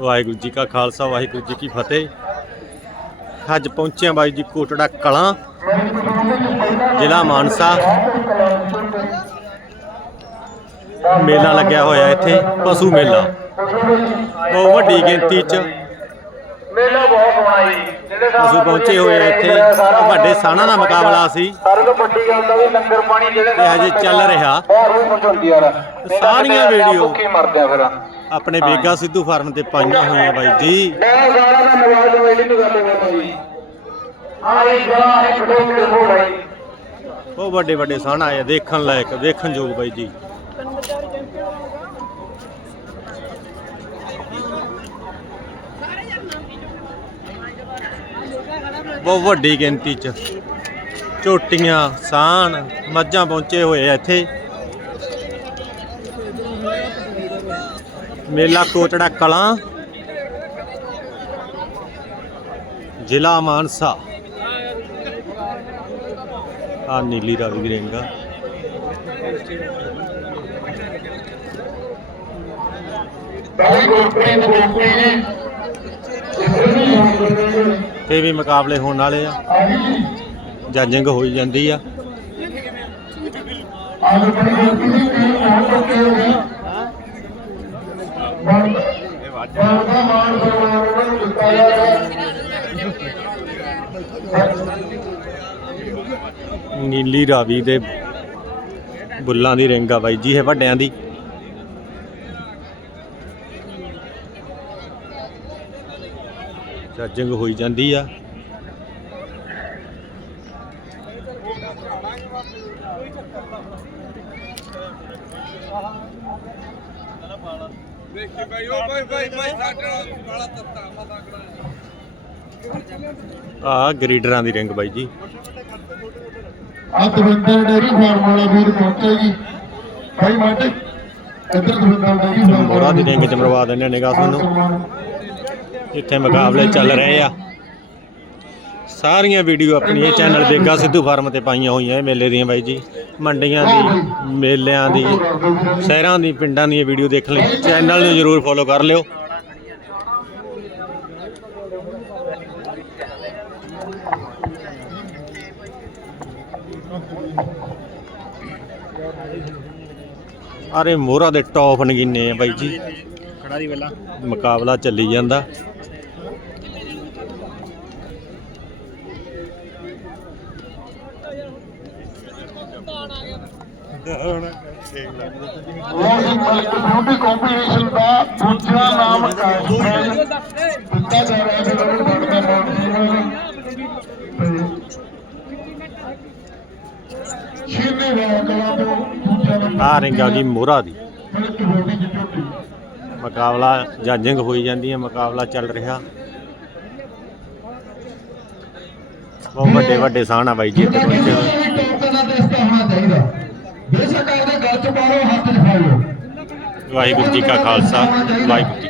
ਵਾਹਿਗੁਰੂ ਜੀ ਕਾ ਖਾਲਸਾ ਵਾਹਿਗੁਰੂ ਜੀ ਕੀ ਫਤਿਹ। ਅੱਜ ਪਹੁੰਚੇ ਹਾਂ ਬਾਈ ਜੀ ਕੋਟੜਾ ਕਲਾਂ ਜ਼ਿਲ੍ਹਾ ਮਾਨਸਾ। ਮੇਲਾ ਲੱਗਿਆ ਹੋਇਆ ਇੱਥੇ ਪਸ਼ੂ ਮੇਲਾ। ਬਹੁਤ ਵੱਡੀ ਗਿਣਤੀ 'ਚ ਮੇਲਾ ਬਹੁਤ ਹੋਣਾ ਜੀ ਜਿਹੜੇ ਪਸ਼ੂ ਪਹੁੰਚੇ ਹੋਏ ਆ ਇੱਥੇ। ਵੱਡੇ ਸਾਨਾਂ ਦਾ ਮੁਕਾਬਲਾ ਸੀ। ਸਾਰਿਆਂ ਤੋਂ ਵੱਡੀ ਗੱਲ ਤਾਂ ਵੀ ਲੰਗਰ ਪਾਣੀ ਜਿਹੜੇ ਹਜੇ ਚੱਲ ਰਿਹਾ। ਸਾਰੀਆਂ ਵੀਡੀਓ। ਭੁੱਖੇ ਮਰਦੇ ਆ ਫਿਰ। ਆਪਣੇ ਬੇਗਾ ਸਿੱਧੂ ਫਾਰਮ ਤੇ ਪਾਈਆਂ ਹੋਈਆਂ ਬਾਈ ਜੀ। ਨੂੰ ਗੱਲ ਕਰਦਾ ਹੈ ਖੜੋਕ ਦੇ ਹੈ ਬਹੁਤ ਵੱਡੇ ਵੱਡੇ ਸਾਨ ਆਏ ਆ, ਦੇਖਣ ਲਾਇਕ ਦੇਖਣ ਯੋਗ ਬਾਈ ਜੀ। ਬਹੁਤ ਵੱਡੀ ਗਿਣਤੀ ਚ। ਝੋਟੀਆਂ ਸਾਨ ਮੱਝਾਂ ਪਹੁੰਚੇ ਹੋਏ ਆ ਇੱਥੇ। ਮੇਲਾ ਕੋਟੜਾ ਕਲਾਂ। ਜ਼ਿਲ੍ਹਾ ਮਾਨਸਾ। ਆ ਨੀਲੀ ਰਾਵੀ ਦੀ ਰਿੰਗ। ਤੇ ਵੀ ਮੁਕਾਬਲੇ ਹੋਣ ਵਾਲੇ ਆ। ਜੱਜਿੰਗ ਹੋਈ ਜਾਂਦੀ ਆ। ਆਲੂ ਬੜੀ ਗੋਪਰੀ ਜੀ ਕੀ ਬਹੁਤ ਬੱਕੇ ਹੋ ਗਏ ਬਾਬਾ ਮਾਨ ਨੂੰ ਦਿੱਤਾ ਜਾ ਨੀਲੀ ਰਾਵੀ ਦੇ ਬੁੱਲਾਂ ਦੀ ਰਿੰਗ ਆ ਬਾਈ ਜੀ, ਇਹ ਵੱਡਿਆਂ ਦੀ। ਜੱਜਿੰਗ ਹੋਈ ਜਾਂਦੀ ਆ। ਦੇਖੀ ਬਾਈ ਬਾਈ ਬਾਈ ਬਾਈ ਸਾਡੇ ਨਾਲ ਤੱਤਾ ਆ ਗਰੀਡਰਾਂ ਦੀ ਰਿੰਗ ਬਾਈ ਜੀ। ਆ ਦਵਿੰਦਰ ਡੇਰੀ ਫਾਰਮ ਵਾਲਾ ਵੀਰ ਪਹੁੰਚਿਆ ਜੀ। ਭਾਈ ਮਾਟੇ ਇੱਧਰ ਦਵਿੰਦਰ ਡੇਰੀ ਫਾਰਮ ਮੋਰਾ ਦੀ ਰਿੰਗ ਚ ਮਰਵਾ ਦਿੰਦੇ ਨਿਗਾਹ ਤੁਹਾਨੂੰ ਇੱਥੇ ਮੁਕਾਬਲੇ ਚੱਲ ਰਹੇ ਆ। ਸਾਰੀਆਂ ਵੀਡੀਓ ਆਪਣੀ ਇਹ ਚੈਨਲ ਬੇਗਾ ਸਿੱਧੂ ਫਾਰਮ ਤੇ ਪਾਈਆਂ ਹੋਈਆਂ ਇਹ ਮੇਲੇ ਦੀਆਂ ਬਾਈ ਜੀ। ਮੰਡੀਆਂ ਦੀ ਮੇਲਿਆਂ ਦੀ ਸ਼ਹਿਰਾਂ ਦੀ ਪਿੰਡਾਂ ਦੀਆਂ ਵੀਡੀਓ ਦੇਖਣ ਲਈ ਚੈਨਲ ਨੂੰ ਜਰੂਰ ਫੋਲੋ ਕਰ ਲਿਓ। ਅਰੇ ਮੋਹਰਾ ਦੇ ਟੌਪ ਨਗੀਨੇ ਆ ਬਾਈ ਜੀ। ਖੜਾ ਦੀ ਵੇਲਾ। ਮੁਕਾਬਲਾ ਚੱਲੀ ਜਾਂਦਾ। ਬਿਊਟੀ ਕੰਪੀਟੀਸ਼ਨ ਦਾ ਦੂਜਾ ਨਾਮ ਕਾਇਮ ਦਿੱਤਾ ਜਾ ਰਿਹਾ ਜਿਹੜਾ ਵੀ ਬਣਦਾ ਮੌਜੂਦ ਸ਼ੀਨੇ ਵਾਲਾ ਕਲਾ ਤੋਂ ਦੂਜਾ ਨੰਬਰ ਆ ਰਿੰਗ ਗਈ ਮੋਹਰਾ ਦੀ। ਮੁਕਾਬਲਾ ਜੱਜਿੰਗ ਹੋਈ ਜਾਂਦੀ ਹੈ ਮੁਕਾਬਲਾ ਚੱਲ ਰਿਹਾ। ਬਹੁਤ ਵੱਡੇ ਵੱਡੇ ਸਾਨ ਆ ਬਾਈ ਜੀ ਇੱਥੇ ਪਹੁੰਚੇ ਹੋਏ ਵਾਹਿਗੁਰੂ ਜੀ ਕਾ ਖਾਲਸਾ ਵਾਹਿਗੁਰੂ